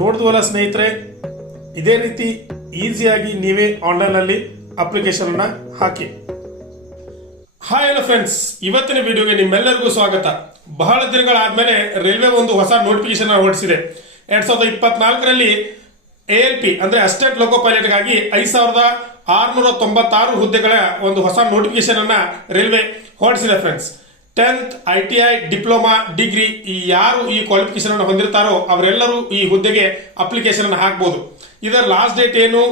ನೋಡಿದ್ವಲ್ಲ ಸ್ನೇಹಿತರೆ, ಇದೇ ರೀತಿ ಈಸಿಯಾಗಿ ನೀವೇ ಆನ್ಲೈನಲ್ಲಿ ಅಪ್ಲಿಕೇಶನ್ ಅನ್ನ ಹಾಕಿ. ಹಾಯ್ ಹಲೋ ಫ್ರೆಂಡ್ಸ್, ಇವತ್ತಿನ ವಿಡಿಯೋಗೆ ನಿಮ್ಮೆಲ್ಲರಿಗೂ ಸ್ವಾಗತ. ಬಹಳ ದಿನಗಳಾದ್ಮೇಲೆ ರೈಲ್ವೆ ಒಂದು ಹೊಸ ನೋಟಿಫಿಕೇಶನ್ ಹೊರಡಿಸಿದೆ. 2024ರಲ್ಲಿ ALP ಅಂದ್ರೆ ಅಸಿಸ್ಟೆಂಟ್ ಲೋಕೋ ಪೈಲಟ್ಗಾಗಿ 5696 ಹುದ್ದೆಗಳ ಒಂದು ಹೊಸ ನೋಟಿಫಿಕೇಶನ್ ಅನ್ನ ರೈಲ್ವೆ ಹೊರಡಿಸಿದೆ friends. 10th ITI diploma degree ಯಾರು ಈ ಕ್ವಾಲಿಫಿಕೇಶನ್ ಅನ್ನು ಹೊಂದಿರ್ತಾರೋ ಅವರೆಲ್ಲರೂ ಈ ಹುದ್ದೆಗೆ ಅಪ್ಲಿಕೇಶನ್ ಅನ್ನು ಹಾಕಬಹುದು. ಇದರ ಲಾಸ್ಟ್ ಡೇಟ್ ಏನು,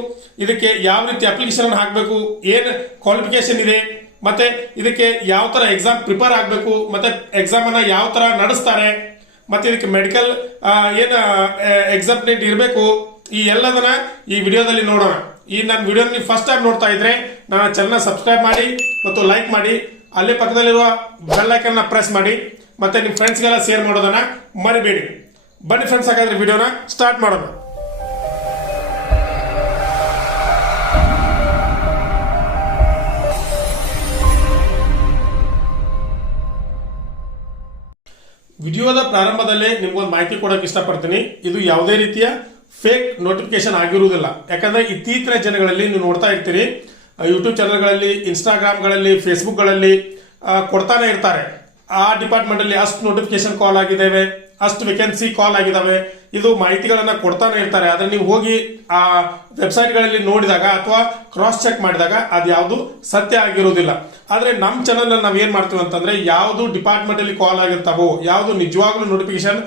ಇದಕ್ಕೆ ಯಾವ ರೀತಿ ಅಪ್ಲಿಕೇಶನ್ ಅನ್ನು ಹಾಕಬೇಕು, ಏನು ಕ್ವಾಲಿಫಿಕೇಶನ್ ಇದೆ, ಮತ್ತೆ ಇದಕ್ಕೆ ಯಾವ ತರ ಎಕ್ಸಾಮ್ ಪ್ರಿಪೇರ್ ಆಗಬೇಕು, ಮತ್ತೆ ಎಕ್ಸಾಮ್ ಅನ್ನ ಯಾವ ತರ ನಡೆಸ್ತಾರೆ, ಮತ್ತೆ ಇದಕ್ಕೆ ಮೆಡಿಕಲ್ ಏನು ಎಕ್ಸಾಮ್ ಇರಬೇಕು, ಈ ಎಲ್ಲದನ್ನ ಈ ವಿಡಿಯೋದಲ್ಲಿ ನೋಡೋಣ. ಈ ನನ್ನ ವಿಡಿಯೋ ನೀವು ಫಸ್ಟ್ ಟೈಮ್ ನೋಡ್ತಾ ಇದ್ರೆ ನನ್ನ ಚಾನಲ್ ಸಬ್ಸ್ಕ್ರೈಬ್ ಮಾಡಿ ಮತ್ತು ಲೈಕ್ ಮಾಡಿ, ಅಲ್ಲೇ ಪಕ್ಕದಲ್ಲಿರುವ ಬೆಲ್ ಐಕಾನ್ ಪ್ರೆಸ್ ಮಾಡಿ, ಮತ್ತೆ ನಿಮ್ಮ ಫ್ರೆಂಡ್ಸ್ಗೆಲ್ಲ ಶೇರ್ ಮಾಡೋದನ್ನ ಮರಿಬೇಡಿ. ಬನ್ನಿ ಫ್ರೆಂಡ್ಸ್, ಹಾಗಾದ್ರೆ ವಿಡಿಯೋನ ಸ್ಟಾರ್ಟ್ ಮಾಡೋಣ. ವಿಡಿಯೋದ ಪ್ರಾರಂಭದಲ್ಲೇ ನಿಮ್ಗೊಂದು ಮಾಹಿತಿ ಕೊಡೋಕೆ ಇಷ್ಟಪಡ್ತೀನಿ. ಇದು ಯಾವುದೇ ರೀತಿಯ ಫೇಕ್ ನೋಟಿಫಿಕೇಶನ್ ಆಗಿರುವುದಿಲ್ಲ. ಯಾಕಂದ್ರೆ ಇತ್ತೀಚಿನ ಜನಗಳಲ್ಲಿ ನೀವು ನೋಡ್ತಾ ಇರ್ತೀರಿ, ಯೂಟ್ಯೂಬ್ ಚಾನಲ್ಗಳಲ್ಲಿ, ಇನ್ಸ್ಟಾಗ್ರಾಮ್ಗಳಲ್ಲಿ, ಫೇಸ್ಬುಕ್ಗಳಲ್ಲಿ ಕೊಡ್ತಾನೆ ಇರ್ತಾರೆ. ಆ ಡಿಪಾರ್ಟ್ಮೆಂಟ್ ಅಲ್ಲಿ ಅಷ್ಟು ನೋಟಿಫಿಕೇಶನ್ ಕಾಲ್ ಆಗಿದ್ದಾವೆ, ಅಷ್ಟು ವೇಕೆನ್ಸಿ ಕಾಲ್ ಆಗಿದ್ದಾವೆ, ಇದು ಮಾಹಿತಿಗಳನ್ನ ಕೊಡ್ತಾನೆ ಇರ್ತಾರೆ. ಆದ್ರೆ ನೀವು ಹೋಗಿ ಆ ವೆಬ್ಸೈಟ್ಗಳಲ್ಲಿ ನೋಡಿದಾಗ ಅಥವಾ ಕ್ರಾಸ್ ಚೆಕ್ ಮಾಡಿದಾಗ ಅದು ಯಾವುದು ಸತ್ಯ ಆಗಿರುವುದಿಲ್ಲ. ಆದ್ರೆ ನಮ್ಮ ಚಾನಲ್ ಅಲ್ಲಿ ನಾವ್ ಏನ್ ಮಾಡ್ತೀವಿ ಅಂತಂದ್ರೆ, ಯಾವುದು ಡಿಪಾರ್ಟ್ಮೆಂಟ್ ಅಲ್ಲಿ ಕಾಲ್ ಆಗಿರ್ತಾವೋ, ಯಾವುದು ನಿಜವಾಗ್ಲೂ ನೋಟಿಫಿಕೇಶನ್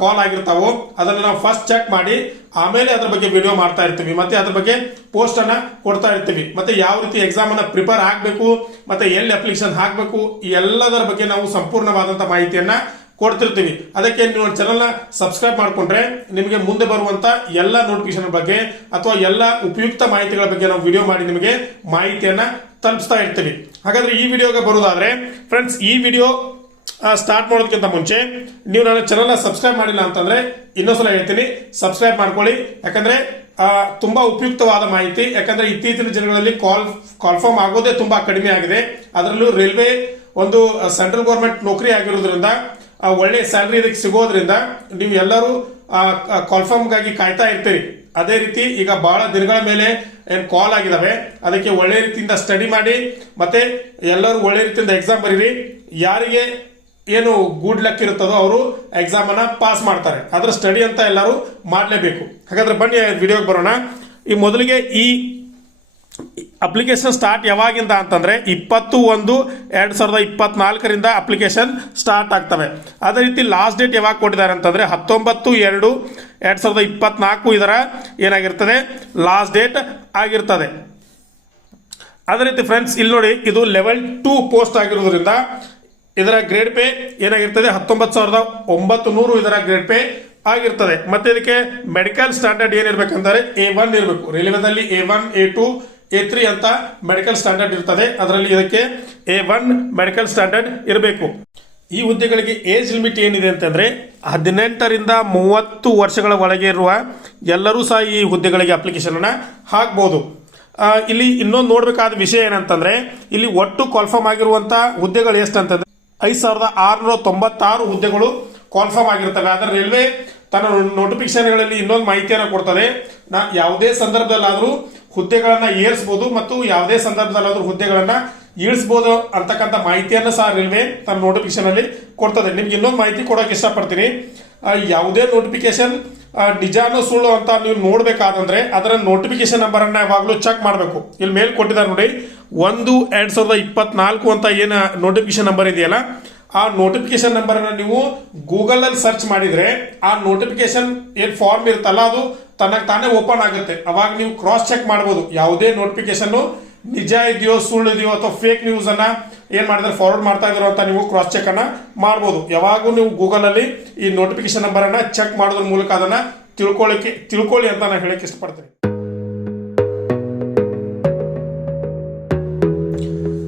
ಕಾಲ್ ಆಗಿರ್ತಾವೋ ಅದನ್ನ ನಾವು ಫಸ್ಟ್ ಚೆಕ್ ಮಾಡಿ ಆಮೇಲೆ ಅದ್ರ ಬಗ್ಗೆ ವಿಡಿಯೋ ಮಾಡ್ತಾ ಇರ್ತೀವಿ, ಮತ್ತೆ ಅದ್ರ ಬಗ್ಗೆ ಪೋಸ್ಟ್ ಅನ್ನ ಕೊಡ್ತಾ ಇರ್ತೀವಿ. ಮತ್ತೆ ಯಾವ ರೀತಿ ಎಕ್ಸಾಮ್ ಅನ್ನ ಪ್ರಿಪೇರ್ ಆಗ್ಬೇಕು, ಮತ್ತೆ ಎಲ್ಲಿ ಅಪ್ಲಿಕೇಶನ್ ಹಾಕ್ಬೇಕು, ಈ ಎಲ್ಲದರ ಬಗ್ಗೆ ನಾವು ಸಂಪೂರ್ಣವಾದಂತ ಮಾಹಿತಿಯನ್ನ ಕೊಡ್ತಿರ್ತೀವಿ. ಅದಕ್ಕೆ ನೀವು ಚಾನಲ್ ನ ಸಬ್ಸ್ಕ್ರೈಬ್ ಮಾಡ್ಕೊಂಡ್ರೆ ನಿಮಗೆ ಮುಂದೆ ಬರುವಂತ ಎಲ್ಲ ನೋಟಿಫಿಕೇಶನ್ ಬಗ್ಗೆ ಅಥವಾ ಎಲ್ಲ ಉಪಯುಕ್ತ ಮಾಹಿತಿಗಳ ಬಗ್ಗೆ ನಾವು ವಿಡಿಯೋ ಮಾಡಿ ನಿಮಗೆ ಮಾಹಿತಿಯನ್ನ ತಲುಪಿಸ್ತಾ ಇರ್ತೀವಿ. ಹಾಗಾದ್ರೆ ಈ ವಿಡಿಯೋಗೆ ಬರೋದಾದ್ರೆ ಫ್ರೆಂಡ್ಸ್, ಈ ವಿಡಿಯೋ ಸ್ಟಾರ್ಟ್ ಮಾಡೋದಕ್ಕಿಂತ ಮುಂಚೆ ನೀವು ನನ್ನ ಚಾನಲ್ ನ ಸಬ್ಸ್ಕ್ರೈಬ್ ಮಾಡಿಲ್ಲ ಅಂತಂದ್ರೆ ಇನ್ನೊಂದ್ಸಲ ಹೇಳ್ತೀನಿ, ಸಬ್ಸ್ಕ್ರೈಬ್ ಮಾಡ್ಕೊಳ್ಳಿ. ಯಾಕಂದ್ರೆ ತುಂಬಾ ಉಪಯುಕ್ತವಾದ ಮಾಹಿತಿ. ಯಾಕಂದ್ರೆ ಇತ್ತೀಚಿನ ದಿನಗಳಲ್ಲಿ ಕಾಲ್ಫಾರ್ಮ್ ಆಗೋದೇ ತುಂಬಾ ಕಡಿಮೆ ಆಗಿದೆ. ಅದರಲ್ಲೂ ರೈಲ್ವೆ ಒಂದು ಸೆಂಟ್ರಲ್ ಗವರ್ಮೆಂಟ್ ನೌಕರಿ ಆಗಿರೋದ್ರಿಂದ ಒಳ್ಳೆ ಸ್ಯಾಲರಿ ಇದಕ್ಕೆ ಸಿಗೋದ್ರಿಂದ ನೀವು ಎಲ್ಲರೂ ಕಾಲ್ಫಾರ್ಮ್ಗಾಗಿ ಕಾಯ್ತಾ ಇರ್ತೀರಿ. ಅದೇ ರೀತಿ ಈಗ ಬಹಳ ದಿನಗಳ ಮೇಲೆ ಏನ್ ಕಾಲ್ ಆಗಿದಾವೆ, ಅದಕ್ಕೆ ಒಳ್ಳೆ ರೀತಿಯಿಂದ ಸ್ಟಡಿ ಮಾಡಿ, ಮತ್ತೆ ಎಲ್ಲರೂ ಒಳ್ಳೆ ರೀತಿಯಿಂದ ಎಕ್ಸಾಮ್ ಬರೀರಿ. ಯಾರಿಗೆ ಏನು ಗುಡ್ ಲಕ್ ಇರುತ್ತದೋ ಅವರು ಎಕ್ಸಾಮ್ ಅನ್ನ ಪಾಸ್ ಮಾಡ್ತಾರೆ. ಅದ್ರ ಸ್ಟಡಿ ಅಂತ ಎಲ್ಲರೂ ಮಾಡಲೇಬೇಕು. ಹಾಗಾದ್ರೆ ಬನ್ನಿ ವಿಡಿಯೋಗೆ ಬರೋಣ. ಈ ಮೊದಲಿಗೆ ಈ ಅಪ್ಲಿಕೇಶನ್ ಸ್ಟಾರ್ಟ್ ಯಾವಾಗಿಂದ ಅಂತಂದ್ರೆ 20/1/2024 ಅಪ್ಲಿಕೇಶನ್ ಸ್ಟಾರ್ಟ್ ಆಗ್ತವೆ. ಅದೇ ರೀತಿ ಲಾಸ್ಟ್ ಡೇಟ್ ಯಾವಾಗ ಕೊಟ್ಟಿದ್ದಾರೆ ಅಂತಂದ್ರೆ 19/2/2024 ಇದರ ಏನಾಗಿರ್ತದೆ ಲಾಸ್ಟ್ ಡೇಟ್ ಆಗಿರ್ತದೆ. ಅದೇ ರೀತಿ ಫ್ರೆಂಡ್ಸ್, ಇಲ್ಲಿ ನೋಡಿ, ಇದು ಲೆವೆಲ್ 2 ಪೋಸ್ಟ್ ಆಗಿರೋದ್ರಿಂದ ಇದರ ಗ್ರೇಡ್ ಪೇ ಏನಾಗಿರ್ತದೆ 19,900 ಇದರ ಗ್ರೇಡ್ ಪೇ ಆಗಿರ್ತದೆ. ಮತ್ತೆ ಇದಕ್ಕೆ ಮೆಡಿಕಲ್ ಸ್ಟ್ಯಾಂಡರ್ಡ್ ಏನಿರ್ಬೇಕಂದ್ರೆ A1 ಇರಬೇಕು. ರೈಲ್ವೆದಲ್ಲಿ A1, A2, A3 ಅಂತ ಮೆಡಿಕಲ್ ಸ್ಟ್ಯಾಂಡರ್ಡ್ ಇರ್ತದೆ. ಅದರಲ್ಲಿ ಇದಕ್ಕೆ A1 ಮೆಡಿಕಲ್ ಸ್ಟ್ಯಾಂಡರ್ಡ್ ಇರಬೇಕು. ಈ ಹುದ್ದೆಗಳಿಗೆ ಏಜ್ ಲಿಮಿಟ್ ಏನಿದೆ ಅಂತಂದ್ರೆ 18ರಿಂದ 30 ವರ್ಷಗಳ ಒಳಗೆ ಇರುವ ಎಲ್ಲರೂ ಸಹ ಈ ಹುದ್ದೆಗಳಿಗೆ ಅಪ್ಲಿಕೇಶನ್ ಅನ್ನ ಹಾಕಬಹುದು. ಇಲ್ಲಿ ಇನ್ನೊಂದು ನೋಡ್ಬೇಕಾದ ವಿಷಯ ಏನಂತಂದ್ರೆ, ಇಲ್ಲಿ ಒಟ್ಟು ಕಾಲ್ಫಾರ್ಮ್ ಆಗಿರುವಂತಹ ಹುದ್ದೆಗಳು ಎಷ್ಟಂತಂದ್ರೆ 5696 ಹುದ್ದೆಗಳು ಕಾಲ್ಫಾರ್ಮ್ ಆಗಿರ್ತವೆ. ಆದರೆ ರೈಲ್ವೆ ತನ್ನ ನೋಟಿಫಿಕೇಶನ್ಗಳಲ್ಲಿ ಇನ್ನೊಂದು ಮಾಹಿತಿಯನ್ನು ಕೊಡ್ತದೆ. ಯಾವುದೇ ಸಂದರ್ಭದಲ್ಲಾದ್ರೂ ಹುದ್ದೆಗಳನ್ನ ಏರಿಸಬಹುದು ಮತ್ತು ಯಾವುದೇ ಸಂದರ್ಭದಲ್ಲಾದ್ರೂ ಹುದ್ದೆಗಳನ್ನ ಇಳಿಸಬಹುದು ಅಂತಕ್ಕಂಥ ಮಾಹಿತಿಯನ್ನು ಸಹ ರೈಲ್ವೆ ತನ್ನ ನೋಟಿಫಿಕೇಶನ್ ಅಲ್ಲಿ ಕೊಡ್ತದೆ. ನಿಮ್ಗೆ ಇನ್ನೊಂದು ಮಾಹಿತಿ ಕೊಡೋಕೆ ಇಷ್ಟಪಡ್ತೀನಿ. ಯಾವುದೇ ನೋಟಿಫಿಕೇಶನ್ ನಿಜಾನೋ ಸುಳ್ಳು ಅಂತ ನೀವು ನೋಡ್ಬೇಕಾದಂದ್ರೆ ಅದರ ನೋಟಿಫಿಕೇಶನ್ ನಂಬರ್ ಅನ್ನ ಯಾವಾಗಲೂ ಚೆಕ್ ಮಾಡಬೇಕು. ಇಲ್ಲಿ ಮೇಲೆ ಕೊಟ್ಟಿದ್ದಾರೆ ನೋಡಿ, 1/2024 ಅಂತ ಏನು ನೋಟಿಫಿಕೇಶನ್ ನಂಬರ್ ಇದೆಯಲ್ಲ, ಆ ನೋಟಿಫಿಕೇಶನ್ ನಂಬರ್ ಅನ್ನ ನೀವು ಗೂಗಲ್ ಅಲ್ಲಿ ಸರ್ಚ್ ಮಾಡಿದ್ರೆ ಆ ನೋಟಿಫಿಕೇಶನ್ ಏನ್ ಫಾರ್ಮ್ ಇರುತ್ತಲ್ಲ ಅದು ತನಗೆ ತಾನೇ ಓಪನ್ ಆಗುತ್ತೆ. ಅವಾಗ ನೀವು ಕ್ರಾಸ್ ಚೆಕ್ ಮಾಡಬಹುದು. ಯಾವುದೇ ನೋಟಿಫಿಕೇಶನ್ ನಿಜ ಇದೆಯೋ ಸುಳ್ಳು ಇದೆಯೋ ಅಥವಾ ಫೇಕ್ ನ್ಯೂಸ್ ಅನ್ನ ಏನ್ ಮಾಡಿದ್ರೆ ಫಾರ್ವರ್ಡ್ ಮಾಡ್ತಾ ಇದ್ರು ಅಂತ ನೀವು ಕ್ರಾಸ್ ಚೆಕ್ ಅನ್ನ ಮಾಡಬಹುದು. ಯಾವಾಗೂ ನೀವು ಗೂಗಲ್ ಅಲ್ಲಿ ಈ ನೋಟಿಫಿಕೇಶನ್ ನಂಬರ್ ಅನ್ನ ಚೆಕ್ ಮಾಡೋದ್ರ ಮೂಲಕ ಅದನ್ನ ತಿಳ್ಕೊಳ್ಳಿ ಅಂತ ನಾನು ಹೇಳಕ್ ಇಷ್ಟಪಡ್ತೀನಿ.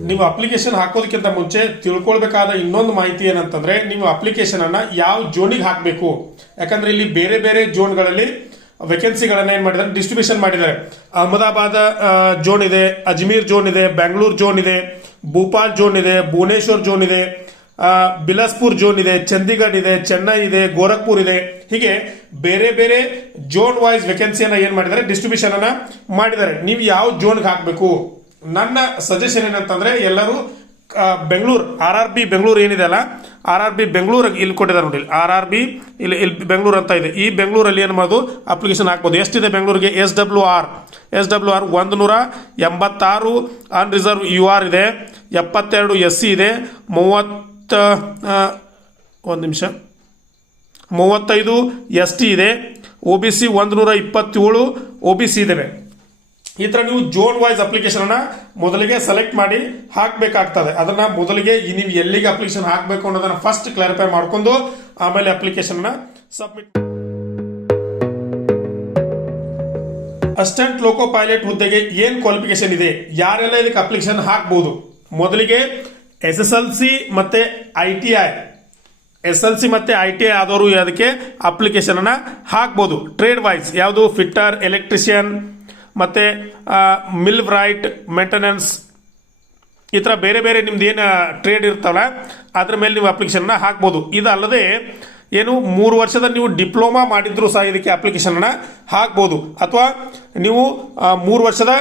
ನೀವು ಅಪ್ಲಿಕೇಶನ್ ಹಾಕೋದಕ್ಕಿಂತ ಮುಂಚೆ ತಿಳ್ಕೊಳ್ಬೇಕಾದ ಇನ್ನೊಂದು ಮಾಹಿತಿ ಏನಂತಂದ್ರೆ, ನೀವು ಅಪ್ಲಿಕೇಶನ್ ಅನ್ನ ಯಾವ ಜೋನಿಗೆ ಹಾಕಬೇಕು. ಯಾಕಂದ್ರೆ ಇಲ್ಲಿ ಬೇರೆ ಬೇರೆ ಜೋನ್ಗಳಲ್ಲಿ ವೇಕೆನ್ಸಿಗಳನ್ನ ಏನ್ ಮಾಡಿದ್ದಾರೆ, ಡಿಸ್ಟ್ರಿಬ್ಯೂಷನ್ ಮಾಡಿದ್ದಾರೆ. ಅಹಮದಾಬಾದ್ ಜೋನ್ ಇದೆ, ಅಜ್ಮೀರ್ ಜೋನ್ ಇದೆ, ಬೆಂಗಳೂರು ಜೋನ್ ಇದೆ, ಭೂಪಾಲ್ ಜೋನ್ ಇದೆ, ಭುವನೇಶ್ವರ್ ಜೋನ್ ಇದೆ, ಬಿಲಾಸ್ಪುರ್ ಝೋನ್ ಇದೆ, ಚಂಡೀಗಢ ಇದೆ, ಚೆನ್ನೈ ಇದೆ, ಗೋರಖ್ಪುರ್ ಇದೆ. ಹೀಗೆ ಬೇರೆ ಬೇರೆ ಝೋನ್ ವೈಸ್ ವೇಕೆನ್ಸಿಯನ್ನ ಏನ್ ಮಾಡಿದ್ದಾರೆ, ಡಿಸ್ಟ್ರಿಬ್ಯೂಷನ್ ಅನ್ನ ಮಾಡಿದ್ದಾರೆ. ನೀವು ಯಾವ ಝೋನ್ಗೆ ಹಾಕಬೇಕು, ನನ್ನ ಸಜೆಷನ್ ಏನಂತಂದ್ರೆ ಎಲ್ಲರೂ ಬೆಂಗಳೂರು RRB ಬೆಂಗಳೂರು ಏನಿದೆ ಅಲ್ಲ, RRB ಬೆಂಗಳೂರು ಇಲ್ಲಿ ಕೊಟ್ಟಿದ್ದಾರೆ ನೋಡಿ, RRB ಇಲ್ಲಿ ಬೆಂಗಳೂರು ಅಂತ ಇದೆ. ಈ ಬೆಂಗಳೂರಲ್ಲಿ ಏನು ಮಾಡೋದು, ಅಪ್ಲಿಕೇಶನ್ ಹಾಕ್ಬೋದು. ಎಷ್ಟಿದೆ ಬೆಂಗಳೂರಿಗೆ, SWR 186 ಅನ್ರಿಸರ್ವ್ UR ಇದೆ, 72 SC ಇದೆ, 35 ST ಇದೆ, OBC 127 OBC ಇದಾವೆ. ಈ ತರ ನೀವು ಝೋನ್ ವೈಸ್ ಅಪ್ಲಿಕೇಶನ್ ಅನ್ನ ಮೊದಲಿಗೆ ಸೆಲೆಕ್ಟ್ ಮಾಡಿ ಹಾಕಬೇಕಾಗ್ತದೆ. ಅದನ್ನ ಮೊದಲಿಗೆ ನೀವು ಎಲ್ಲಿಗೆ ಅಪ್ಲಿಕೇಶನ್ ಹಾಕಬೇಕು ಅನ್ನೋದನ್ನ ಫಸ್ಟ್ ಕ್ಲಾರಿಫೈ ಮಾಡ್ಕೊಂಡು ಆಮೇಲೆ ಅಪ್ಲಿಕೇಶನ್ ಅನ್ನ ಸಬ್ಮಿಟ್. ಅಸಿಸ್ಟೆಂಟ್ ಲೋಕೋ ಪೈಲಟ್ ಹುದ್ದೆಗೆ ಏನ್ ಕ್ವಾಲಿಫಿಕೇಶನ್ ಇದೆ, ಯಾರೆಲ್ಲ ಇದಕ್ಕೆ ಅಪ್ಲಿಕೇಶನ್ ಹಾಕಬಹುದು? ಮೊದಲಿಗೆ SSLC ಮತ್ತೆ ITI, SLC ಮತ್ತೆ ITI ಆದವರು ಅದಕ್ಕೆ ಅಪ್ಲಿಕೇಶನ್ ಅನ್ನ ಹಾಕಬಹುದು. ಟ್ರೇಡ್ ವೈಸ್ ಯಾವುದು, ಫಿಟ್ಟರ್, ಎಲೆಕ್ಟ್ರಿಷಿಯನ್ ಮತ್ತೆ ಮಿಲ್ ರೈಟ್, ಮೇಂಟೆನೆನ್ಸ್, ಈ ಥರ ಬೇರೆ ಬೇರೆ ನಿಮ್ದು ಏನು ಟ್ರೇಡ್ ಇರ್ತಾವಲ್ಲ ಅದ್ರ ಮೇಲೆ ನೀವು ಅಪ್ಲಿಕೇಶನ್ ಹಾಕ್ಬೋದು. ಇದಲ್ಲದೆ ಏನು 3 ವರ್ಷದ ನೀವು ಡಿಪ್ಲೊಮಾ ಮಾಡಿದ್ರು ಸಹ ಇದಕ್ಕೆ ಅಪ್ಲಿಕೇಶನ್ ಅನ್ನ ಹಾಕ್ಬೋದು. ಅಥವಾ ನೀವು 3 ವರ್ಷದ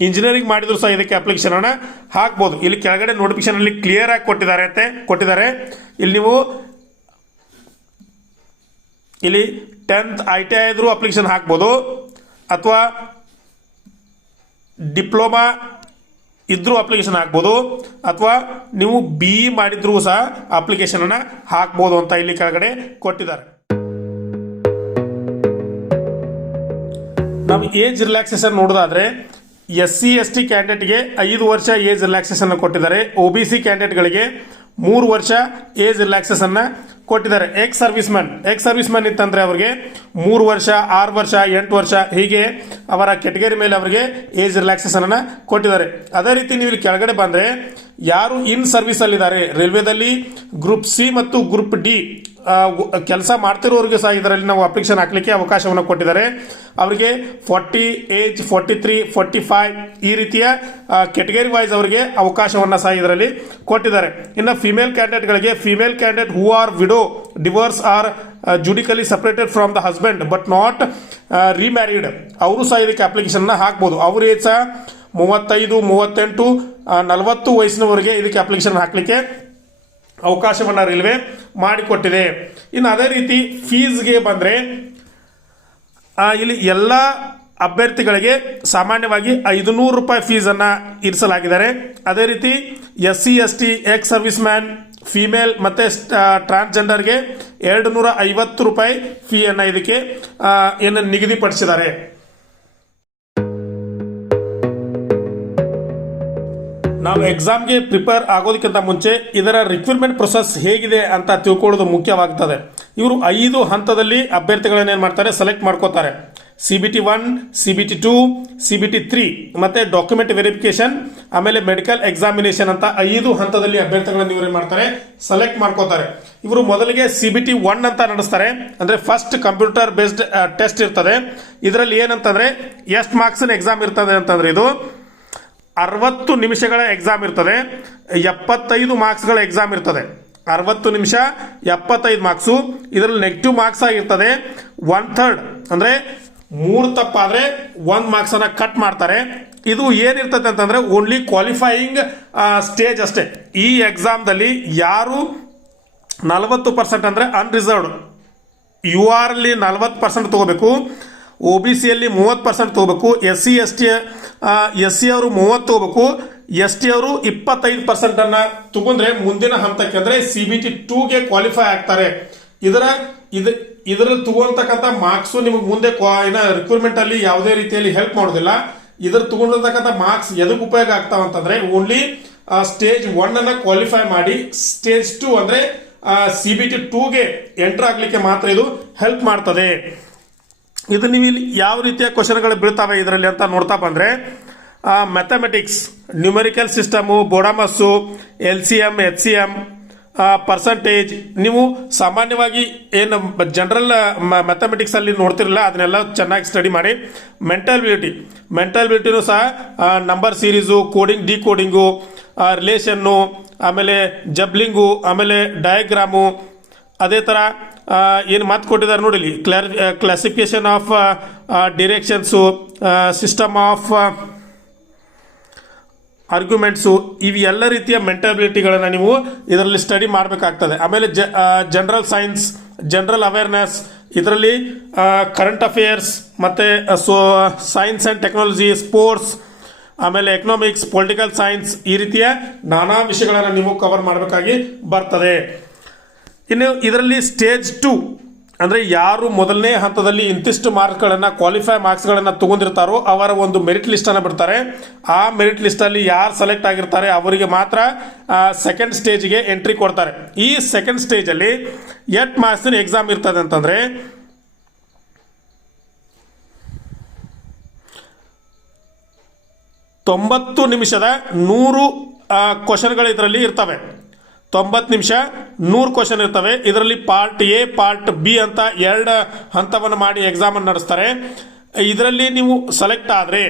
ಇಂಜಿನಿಯರಿಂಗ್ ಮಾಡಿದ್ರು ಸಹ ಇದಕ್ಕೆ ಅಪ್ಲಿಕೇಶನ್ ಅನ್ನ ಹಾಕ್ಬೋದು. ಇಲ್ಲಿ ಕೆಳಗಡೆ ನೋಟಿಫಿಕೇಶನ್ ಅಲ್ಲಿ ಕ್ಲಿಯರ್ ಆಗಿ ಕೊಟ್ಟಿದ್ದಾರೆ. ಇಲ್ಲಿ ನೀವು ಇಲ್ಲಿ 10th ITI ಇದ್ರೂ ಅಪ್ಲಿಕೇಶನ್ ಹಾಕ್ಬೋದು, ಅಥವಾ ಡಿಪ್ಲೊಮಾ ಇದ್ರೂ ಅಪ್ಲಿಕೇಶನ್ ಹಾಕ್ಬೋದು, ಅಥವಾ ನೀವು BE ಮಾಡಿದ್ರೂ ಸಹ ಅಪ್ಲಿಕೇಶನ್ ಅನ್ನ ಹಾಕ್ಬೋದು ಅಂತ ಇಲ್ಲಿ ಕೆಳಗಡೆ ಕೊಟ್ಟಿದ್ದಾರೆ. ನಾವು ಏಜ್ ರಿಲ್ಯಾಕ್ಸೇಷನ್ ನೋಡೋದಾದ್ರೆ SC ST ಕ್ಯಾಂಡಿಡೇಟ್ಗೆ 5 ವರ್ಷ ಏಜ್ ರಿಲ್ಯಾಕ್ಸೇಷನ್ ಕೊಟ್ಟಿದ್ದಾರೆ. OBC ಕ್ಯಾಂಡಿಡೇಟ್ಗಳಿಗೆ 3 ವರ್ಷ ಏಜ್ ರಿಲ್ಯಾಕ್ಸೇಷನ್ ಕೊಟ್ಟಿದ್ದಾರೆ. ಎಕ್ಸ್ ಸರ್ವಿಸ್ಮನ್ ಇತ್ತಂದ್ರೆ ಅವರಿಗೆ 3 ವರ್ಷ, 6 ವರ್ಷ, 8 ವರ್ಷ ಹೀಗೆ ಅವರ ಕೆಟಗರಿ ಮೇಲೆ ಅವರಿಗೆ ಏಜ್ ರಿಲ್ಯಾಕ್ಸೇಷನ್ ಅನ್ನ ಕೊಟ್ಟಿದ್ದಾರೆ. ಅದೇ ರೀತಿ ನೀವು ಇಲ್ಲಿ ಕೆಳಗಡೆ ಬಂದ್ರೆ ಯಾರು ಇನ್ ಸರ್ವಿಸ್ ಅಲ್ಲಿ ಇದ್ದಾರೆ, ರೈಲ್ವೆದಲ್ಲಿ ಗ್ರೂಪ್ C ಮತ್ತು ಗ್ರೂಪ್ D ಕೆಲಸ ಮಾಡ್ತಿರೋರಿಗೆ ಸಹ ಇದರಲ್ಲಿ ನಾವು ಅಪ್ಲಿಕೇಶನ್ ಹಾಕ್ಲಿಕ್ಕೆ ಅವಕಾಶವನ್ನು ಕೊಟ್ಟಿದ್ದಾರೆ. ಅವರಿಗೆ 40 ಏಜ್, 43, 45 ಈ ರೀತಿಯ ಕೆಟಗರಿ ವೈಸ್ ಅವರಿಗೆ ಅವಕಾಶವನ್ನು ಸಹ ಇದರಲ್ಲಿ ಕೊಟ್ಟಿದ್ದಾರೆ. ಇನ್ನು female candidate who are widow, divorce or judicially separated from the husband but not remarried, ಅವರು ಸಹ ಇದಕ್ಕೆ ಅಪ್ಲಿಕೇಶನ್ ಹಾಕ್ಬೋದು. ಅವ್ರ ಏಜ್ ಸಹ 35, 38, 40 ವಯಸ್ಸಿನವರೆಗೆ ಇದಕ್ಕೆ ಅಪ್ಲಿಕೇಶನ್ ಹಾಕ್ಲಿಕ್ಕೆ ಅವಕಾಶವನ್ನು ರೈಲ್ವೆ ಮಾಡಿಕೊಟ್ಟಿದೆ. ಇನ್ನು ಅದೇ ರೀತಿ ಫೀಸ್ಗೆ ಬಂದರೆ ಇಲ್ಲಿ ಎಲ್ಲ ಅಭ್ಯರ್ಥಿಗಳಿಗೆ ಸಾಮಾನ್ಯವಾಗಿ 500 ರೂಪಾಯಿ ಫೀಸನ್ನು ಇರಿಸಲಾಗಿದ್ದಾರೆ. ಅದೇ ರೀತಿ SC ST, ex service man, female ಮತ್ತು ಟ್ರಾನ್ಸ್ಜೆಂಡರ್ಗೆ 250 ರೂಪಾಯಿ ಫೀಯನ್ನು ಇದಕ್ಕೆ ಏನು ನಿಗದಿಪಡಿಸಿದ್ದಾರೆ. ನಾವು ಎಕ್ಸಾಮ್ಗೆ ಪ್ರಿಪೇರ್ ಆಗೋದಕ್ಕಿಂತ ಮುಂಚೆ ಇದರ ರಿಕ್ರೂಟ್ಮೆಂಟ್ ಪ್ರೊಸೆಸ್ ಹೇಗಿದೆ ಅಂತ ತಿಳ್ಕೊಳ್ಳೋದು ಮುಖ್ಯವಾಗ್ತದೆ. ಇವರು 5 ಹಂತದಲ್ಲಿ ಅಭ್ಯರ್ಥಿಗಳನ್ನ ಏನು ಮಾಡ್ತಾರೆ, ಸೆಲೆಕ್ಟ್ ಮಾಡ್ಕೋತಾರೆ. CBT 1, CBT 2, CBT 3 ಮತ್ತೆ ಡಾಕ್ಯುಮೆಂಟ್ ವೆರಿಫಿಕೇಶನ್, ಆಮೇಲೆ ಮೆಡಿಕಲ್ ಎಕ್ಸಾಮಿನೇಷನ್ ಅಂತ 5 ಹಂತದಲ್ಲಿ ಅಭ್ಯರ್ಥಿಗಳನ್ನು ಇವರು ಏನು ಮಾಡ್ತಾರೆ, ಸೆಲೆಕ್ಟ್ ಮಾಡ್ಕೋತಾರೆ. ಇವರು ಮೊದಲಿಗೆ CBT 1 ಅಂತ ನಡೆಸ್ತಾರೆ. ಅಂದ್ರೆ ಫಸ್ಟ್ ಕಂಪ್ಯೂಟರ್ ಬೇಸ್ಡ್ ಟೆಸ್ಟ್ ಇರ್ತದೆ. ಇದರಲ್ಲಿ ಏನಂತಂದ್ರೆ ಎಷ್ಟು ಮಾರ್ಕ್ಸ್ ಎಕ್ಸಾಮ್ ಇರ್ತದೆ ಅಂತಂದ್ರೆ ಇದು 60 ನಿಮಿಷಗಳ ಎಕ್ಸಾಮ್ ಇರ್ತದೆ, 75 ಮಾರ್ಕ್ಸ್ಗಳ ಎಕ್ಸಾಮ್ ಇರ್ತದೆ. 60 ನಿಮಿಷ 75 ಮಾರ್ಕ್ಸು. ಇದರಲ್ಲಿ ನೆಗೆಟಿವ್ ಮಾರ್ಕ್ಸ್ ಆಗಿರ್ತದೆ 1/3, ಅಂದ್ರೆ 3 ತಪ್ಪಾದ್ರೆ 1 ಮಾರ್ಕ್ಸ್ ಅನ್ನ ಕಟ್ ಮಾಡ್ತಾರೆ. ಇದು ಏನಿರ್ತದೆ ಅಂತಂದ್ರೆ ಓನ್ಲಿ ಕ್ವಾಲಿಫೈಯಿಂಗ್ ಸ್ಟೇಜ್ ಅಷ್ಟೇ. ಈ ಎಕ್ಸಾಮ್ದಲ್ಲಿ ಯಾರು 40% ಅಂದ್ರೆ ಅನ್ರಿಸರ್ವ್ಡ್, UR ಅಲ್ಲಿ 40% ತಗೋಬೇಕು, OBC ಅಲ್ಲಿ 30% ತಗೋಬೇಕು, SC ಅವರು 30 ತಗೋಬೇಕು, ST ಅವರು 25% ಅನ್ನ ತಗೊಂಡ್ರೆ ಮುಂದಿನ ಹಂತಕ್ಕೆ ಅಂದ್ರೆ CBT 2ಗೆ ಕ್ವಾಲಿಫೈ ಆಗ್ತಾರೆ. ಇದರ ತಗೊಂತಕ್ಕಂಥ ಮಾರ್ಕ್ಸು ನಿಮಗೆ ಮುಂದೆ ರಿಕ್ರೂಟ್ಮೆಂಟ್ ಅಲ್ಲಿ ಯಾವುದೇ ರೀತಿಯಲ್ಲಿ ಹೆಲ್ಪ್ ಮಾಡೋದಿಲ್ಲ. ಇದ್ರ ತಗೊಂಡಿರ್ತಕ್ಕಂಥ ಮಾರ್ಕ್ಸ್ ಎದಕ್ಕೆ ಉಪಯೋಗ ಆಗ್ತಾವ ಅಂತಂದ್ರೆ ಓನ್ಲಿ ಸ್ಟೇಜ್ 1 ಅನ್ನ ಕ್ವಾಲಿಫೈ ಮಾಡಿ ಸ್ಟೇಜ್ 2 ಅಂದ್ರೆ CBT 2ಗೆ ಎಂಟರ್ ಆಗ್ಲಿಕ್ಕೆ ಮಾತ್ರ ಇದು ಹೆಲ್ಪ್ ಮಾಡ್ತದೆ. ಇದು ನೀವು ಇಲ್ಲಿ ಯಾವ ರೀತಿಯ ಕ್ವಶನ್ಗಳು ಬೀಳ್ತಾವೆ ಇದರಲ್ಲಿ ಅಂತ ನೋಡ್ತಾ ಬಂದ್ರೆ mathematics, numerical system, BODMAS, LCM, HCM, percentage. ನೀವು ಸಾಮಾನ್ಯವಾಗಿ ಏನು ಜನರಲ್ ಮ್ಯಾಥಮೆಟಿಕ್ಸ್ ಅಲ್ಲಿ ನೋಡ್ತಿರಲ್ಲ ಅದನ್ನೆಲ್ಲ ಚೆನ್ನಾಗಿ ಸ್ಟಡಿ ಮಾಡಿ. ಮೆಂಟಲ್ ಬಿಲಿಟಿನೂ ಸಹ ನಂಬರ್ ಸೀರೀಸು, ಕೋಡಿಂಗ್, ಡಿಕೋಡಿಂಗು, ರಿಲೇಷನ್ನು, ಆಮೇಲೆ ಜಬ್ಲಿಂಗು, ಆಮೇಲೆ ಡಯಾಗ್ರಾಮು, ಅದೇ ಥರ ಏನು ಮಾತು ಕೊಟ್ಟಿದ್ದಾರೆ ನೋಡಿ, ಕ್ಲಾಸಿಫಿಕೇಶನ್ ಆಫ್ ಡಿರೆಕ್ಷನ್ಸು, ಸಿಸ್ಟಮ್ ಆಫ್ ಆರ್ಗ್ಯುಮೆಂಟ್ಸು, ಇವು ಎಲ್ಲ ರೀತಿಯ ಮೆಂಟಬಿಲಿಟಿಗಳನ್ನು ನೀವು ಇದರಲ್ಲಿ ಸ್ಟಡಿ ಮಾಡಬೇಕಾಗ್ತದೆ. ಆಮೇಲೆ ಜನರಲ್ ಸೈನ್ಸ್, ಜನರಲ್ ಅವೇರ್ನೆಸ್, ಇದರಲ್ಲಿ ಕರೆಂಟ್ ಅಫೇರ್ಸ್, ಮತ್ತು ಸೈನ್ಸ್ ಆ್ಯಂಡ್ ಟೆಕ್ನಾಲಜಿ, ಸ್ಪೋರ್ಟ್ಸ್, ಆಮೇಲೆ ಎಕನಾಮಿಕ್ಸ್, ಪೊಲಿಟಿಕಲ್ ಸೈನ್ಸ್, ಈ ರೀತಿಯ ನಾನಾ ವಿಷಯಗಳನ್ನು ನೀವು ಕವರ್ ಮಾಡಬೇಕಾಗಿ ಬರ್ತದೆ. ಇನ್ನು ಇದರಲ್ಲಿ ಸ್ಟೇಜ್ 2 ಅಂದರೆ ಯಾರು ಮೊದಲನೇ ಹಂತದಲ್ಲಿ ಇಂತಿಷ್ಟು ಮಾರ್ಕ್ಸ್ಗಳನ್ನು, ಕ್ವಾಲಿಫೈ ಮಾರ್ಕ್ಸ್ಗಳನ್ನು ತೊಗೊಂಡಿರ್ತಾರೋ ಅವರ ಒಂದು ಮೆರಿಟ್ ಲಿಸ್ಟನ್ನು ಬಿಡ್ತಾರೆ. ಆ ಮೆರಿಟ್ ಲಿಸ್ಟಲ್ಲಿ ಯಾರು ಸೆಲೆಕ್ಟ್ ಆಗಿರ್ತಾರೆ ಅವರಿಗೆ ಮಾತ್ರ ಸೆಕೆಂಡ್ ಸ್ಟೇಜ್ಗೆ ಎಂಟ್ರಿ ಕೊಡ್ತಾರೆ. ಈ ಸೆಕೆಂಡ್ ಸ್ಟೇಜಲ್ಲಿ 8 ಮಾರ್ಕ್ಸಿನ ಎಕ್ಸಾಮ್ ಇರ್ತದೆ ಅಂತಂದರೆ 90 ನಿಮಿಷದ 100 ಕ್ವಶನ್ಗಳು ಇದರಲ್ಲಿ ಇರ್ತವೆ. 90 ನಿಮಿಷ 100 ಕ್ವಶನ್ ಇರ್ತವೆ. ಇದರಲ್ಲಿ ಪಾರ್ಟ್ ಎ, ಪಾರ್ಟ್ ಬಿ ಅಂತ 2 ಹಂತವನ್ನು ಮಾಡಿ ಎಕ್ಸಾಮನ್ನು ನಡೆಸ್ತಾರೆ. ಇದರಲ್ಲಿ ನೀವು ಸೆಲೆಕ್ಟ್ ಆದರೆ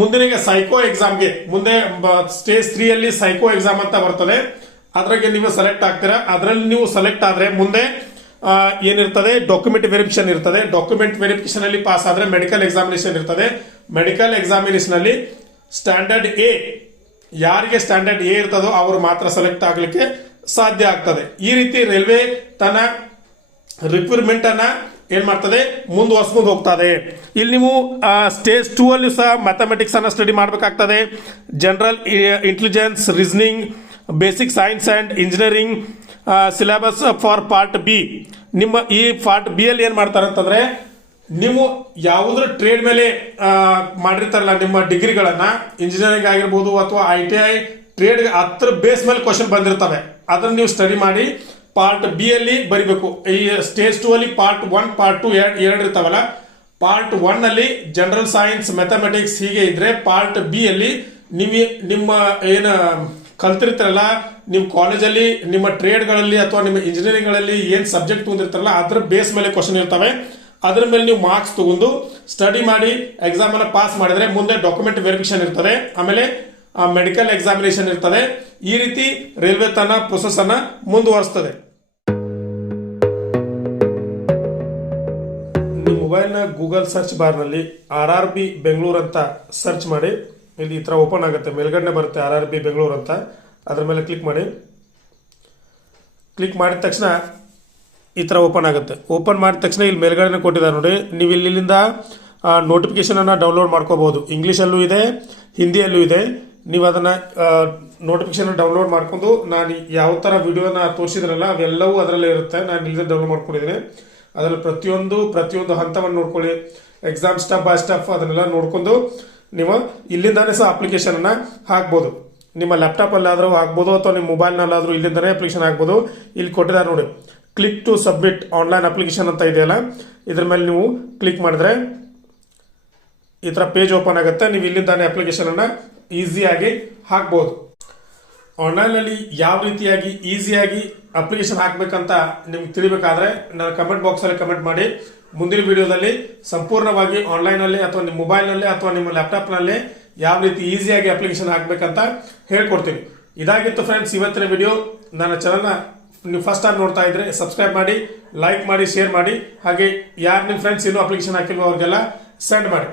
ಮುಂದಿನ ಸೈಕೋ ಎಕ್ಸಾಮ್ಗೆ ಮುಂದೆ ಸ್ಟೇಜ್ 3 ಸೈಕೋ ಎಕ್ಸಾಮ್ ಅಂತ ಬರ್ತದೆ. ಅದ್ರಾಗೆ ನೀವು ಸೆಲೆಕ್ಟ್ ಆಗ್ತೀರಾ. ಅದರಲ್ಲಿ ನೀವು ಸೆಲೆಕ್ಟ್ ಆದರೆ ಮುಂದೆ ಏನಿರ್ತದೆ, ಡಾಕ್ಯುಮೆಂಟ್ ವೆರಿಫಿಕೇಶನ್ ಇರ್ತದೆ. ಡಾಕ್ಯುಮೆಂಟ್ ವೆರಿಫಿಕೇಶನ್ ಅಲ್ಲಿ ಪಾಸ್ ಆದರೆ ಮೆಡಿಕಲ್ ಎಕ್ಸಾಮಿನೇಷನ್ ಇರ್ತದೆ. ಮೆಡಿಕಲ್ ಎಕ್ಸಾಮಿನೇಷನ್ ಅಲ್ಲಿ ಸ್ಟ್ಯಾಂಡರ್ಡ್ ಎ, ಯಾರಿಗೆ ಸ್ಟ್ಯಾಂಡರ್ಡ್ ಎ ಇರ್ತದೋ ಅವರು ಮಾತ್ರ ಸೆಲೆಕ್ಟ್ ಆಗಲಿಕ್ಕೆ ಸಾಧ್ಯ ಆಗ್ತದೆ. ಈ ರೀತಿ ರೈಲ್ವೆ ತನ್ನ ರಿಕ್ರೂಟ್ಮೆಂಟ್ ಅನ್ನ ಏನ್ ಮಾಡ್ತದೆ, ಮುಂದುವರ್ಸ್ಕೊಂಡು ಹೋಗ್ತದೆ. ಇಲ್ಲಿ ನೀವು ಸ್ಟೇಜ್ 2 ಅಲ್ಲಿ ಸಹ ಮ್ಯಾಥಮೆಟಿಕ್ಸ್ ಅನ್ನ ಸ್ಟಡಿ ಮಾಡಬೇಕಾಗ್ತದೆ. General intelligence, reasoning, basic science and engineering, syllabus for part B. ನಿಮ್ಮ ಈ ಪಾರ್ಟ್ ಬಿ ಅಲ್ಲಿ ಏನ್ ಮಾಡ್ತಾರೆ ಅಂತಂದ್ರೆ, ನೀವು ಯಾವುದ್ರ ಟ್ರೇಡ್ ಮೇಲೆ ಮಾಡಿರ್ತಾರಲ್ಲ ನಿಮ್ಮ ಡಿಗ್ರಿಗಳನ್ನ, ಇಂಜಿನಿಯರಿಂಗ್ ಆಗಿರ್ಬೋದು ಅಥವಾ ITI ಟ್ರೇಡ್, ಅದ್ರ ಬೇಸ್ ಮೇಲೆ ಕ್ವಶನ್ ಬಂದಿರ್ತವೆ. ಅದನ್ನ ನೀವು ಸ್ಟಡಿ ಮಾಡಿ ಪಾರ್ಟ್ ಬಿ ಅಲ್ಲಿ ಬರಿಬೇಕು. ಈ ಸ್ಟೇಜ್ 2 ಅಲ್ಲಿ ಪಾರ್ಟ್ 1, ಪಾರ್ಟ್ 2 ಎರಡು ಇರ್ತಾವಲ್ಲ. ಪಾರ್ಟ್ 1 ಅಲ್ಲಿ ಜನರಲ್ ಸೈನ್ಸ್, ಮ್ಯಾಥಮೆಟಿಕ್ಸ್ ಹೀಗೆ ಇದ್ರೆ, ಪಾರ್ಟ್ ಬಿ ಅಲ್ಲಿ ನಿಮ್ಮ ಏನು ಕಲ್ತಿರ್ತಾರಲ್ಲ ನಿಮ್ಮ ಕಾಲೇಜಲ್ಲಿ, ನಿಮ್ಮ ಟ್ರೇಡ್ಗಳಲ್ಲಿ ಅಥವಾ ನಿಮ್ಮ ಇಂಜಿನಿಯರಿಂಗ್ಗಳಲ್ಲಿ ಏನು ಸಬ್ಜೆಕ್ಟ್ ತೊಗೊಂಡಿರ್ತಾರಲ್ಲ ಅದ್ರ ಬೇಸ್ ಮೇಲೆ ಕ್ವಶನ್ ಇರ್ತವೆ. ಅದ್ರ ಮೇಲೆ ನೀವು ಮಾರ್ಕ್ಸ್ ತಗೊಂಡು ಸ್ಟಡಿ ಮಾಡಿ ಎಕ್ಸಾಮ್ ಅನ್ನ ಪಾಸ್ ಮಾಡಿದ್ರೆ ಮುಂದೆ ಡಾಕ್ಯುಮೆಂಟ್ ವೆರಿಫಿಕೇಶನ್ ಇರ್ತದೆ. ಆಮೇಲೆ ಮೆಡಿಕಲ್ ಎಕ್ಸಾಮಿನೇಷನ್ ಇರ್ತದೆ. ಈ ರೀತಿ ರೈಲ್ವೆ ತನ್ನ ಪ್ರೊಸೆಸ್ ಅನ್ನ ಮುಂದುವರಿಸ್ತದೆ. ನಿಮ್ಮ ಮೊಬೈಲ್ನ ಗೂಗಲ್ ಸರ್ಚ್ ಬಾರ್ನಲ್ಲಿ RRB ಬೆಂಗಳೂರು ಅಂತ ಸರ್ಚ್ ಮಾಡಿ. ಇಲ್ಲಿ ಈ ಥರ ಓಪನ್ ಆಗುತ್ತೆ, ಮೇಲ್ಗಡೆ ಬರುತ್ತೆ RRB ಬೆಂಗಳೂರು ಅಂತ. ಅದ್ರ ಮೇಲೆ ಕ್ಲಿಕ್ ಮಾಡಿ. ಕ್ಲಿಕ್ ಮಾಡಿದ ತಕ್ಷಣ ಈ ಥರ ಓಪನ್ ಆಗುತ್ತೆ. ಓಪನ್ ಮಾಡಿದ ತಕ್ಷಣ ಇಲ್ಲಿ ಮೇಲ್ಗಡೆ ಕೊಟ್ಟಿದ್ದಾರೆ ನೋಡಿ, ನೀವು ಇಲ್ಲಿಂದ ನೋಟಿಫಿಕೇಶನನ್ನು ಡೌನ್ಲೋಡ್ ಮಾಡ್ಕೋಬೋದು. ಇಂಗ್ಲೀಷಲ್ಲೂ ಇದೆ, ಹಿಂದಿಯಲ್ಲೂ ಇದೆ. ನೀವು ಅದನ್ನು ನೋಟಿಫಿಕೇಶನ್ ಡೌನ್ಲೋಡ್ ಮಾಡ್ಕೊಂಡು ನಾನು ಯಾವ ಥರ ವಿಡಿಯೋನ ತೋರಿಸಿದ್ರಲ್ಲ ಅವೆಲ್ಲವೂ ಅದರಲ್ಲೇ ಇರುತ್ತೆ. ನಾನು ಇಲ್ಲಿಂದ ಡೌನ್ಲೋಡ್ ಮಾಡ್ಕೊಂಡಿದ್ದೀನಿ. ಅದರಲ್ಲಿ ಪ್ರತಿಯೊಂದು ಹಂತವನ್ನು ನೋಡ್ಕೊಳ್ಳಿ. ಎಕ್ಸಾಮ್ ಸ್ಟೆಪ್ ಬೈ ಸ್ಟೆಪ್ ಅದನ್ನೆಲ್ಲ ನೋಡ್ಕೊಂಡು ನೀವು ಇಲ್ಲಿಂದಾನೇ ಸಹ ಅಪ್ಲಿಕೇಶನನ್ನು ಹಾಕ್ಬೋದು. ನಿಮ್ಮ ಲ್ಯಾಪ್ಟಾಪಲ್ಲಾದರೂ ಹಾಕ್ಬೋದು ಅಥವಾ ನಿಮ್ಮ ಮೊಬೈಲ್ನಲ್ಲಾದರೂ ಇಲ್ಲಿಂದನೇ ಅಪ್ಲಿಕೇಶನ್ ಹಾಕ್ಬೋದು. ಇಲ್ಲಿ ಕೊಟ್ಟಿದ್ದಾರೆ ನೋಡಿ, click to submit online application ಅಂತ ಇದೆಯಲ್ಲ, ಇದ್ರ ಮೇಲೆ ನೀವು ಕ್ಲಿಕ್ ಮಾಡಿದ್ರೆ ಈ ಥರ ಪೇಜ್ ಓಪನ್ ಆಗುತ್ತೆ. ನೀವು ಇಲ್ಲಿಂದಾನೆ ಅಪ್ಲಿಕೇಶನನ್ನು ಈಸಿಯಾಗಿ ಹಾಕ್ಬೋದು. ಆನ್ಲೈನಲ್ಲಿ ಯಾವ ರೀತಿಯಾಗಿ ಈಸಿಯಾಗಿ ಅಪ್ಲಿಕೇಶನ್ ಹಾಕಬೇಕಂತ ನಿಮ್ಗೆ ತಿಳಿಬೇಕಾದ್ರೆ ನನ್ನ ಕಮೆಂಟ್ ಬಾಕ್ಸಲ್ಲಿ ಕಮೆಂಟ್ ಮಾಡಿ. ಮುಂದಿನ ವಿಡಿಯೋದಲ್ಲಿ ಸಂಪೂರ್ಣವಾಗಿ ಆನ್ಲೈನಲ್ಲಿ ಅಥವಾ ನಿಮ್ಮ ಮೊಬೈಲ್ನಲ್ಲೇ ಅಥವಾ ನಿಮ್ಮ ಲ್ಯಾಪ್ಟಾಪ್ನಲ್ಲೇ ಯಾವ ರೀತಿ ಈಸಿಯಾಗಿ ಅಪ್ಲಿಕೇಶನ್ ಹಾಕಬೇಕಂತ ಹೇಳ್ಕೊಡ್ತೀನಿ. ಇದಾಗಿತ್ತು ಫ್ರೆಂಡ್ಸ್ ಇವತ್ತಿನ ವಿಡಿಯೋ. ನನ್ನ ಚಾನಲ್ನ ನೀವು ಫಸ್ಟ್ ಟೈಮ್ ನೋಡ್ತಾ ಇದ್ರೆ ಸಬ್ಸ್ಕ್ರೈಬ್ ಮಾಡಿ, ಲೈಕ್ ಮಾಡಿ, ಶೇರ್ ಮಾಡಿ. ಹಾಗೆ ಯಾರು ನಿಮ್ಮ ಫ್ರೆಂಡ್ಸ್ ಇನ್ನೂ ಅಪ್ಲಿಕೇಶನ್ ಹಾಕಿಲ್ವೋ ಅವ್ರಿಗೆಲ್ಲ ಸೆಂಡ್ ಮಾಡಿ.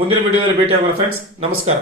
ಮುಂದಿನ ವಿಡಿಯೋದಲ್ಲಿ ಭೇಟಿ ಆಗೋಣ ಫ್ರೆಂಡ್ಸ್. ನಮಸ್ಕಾರ.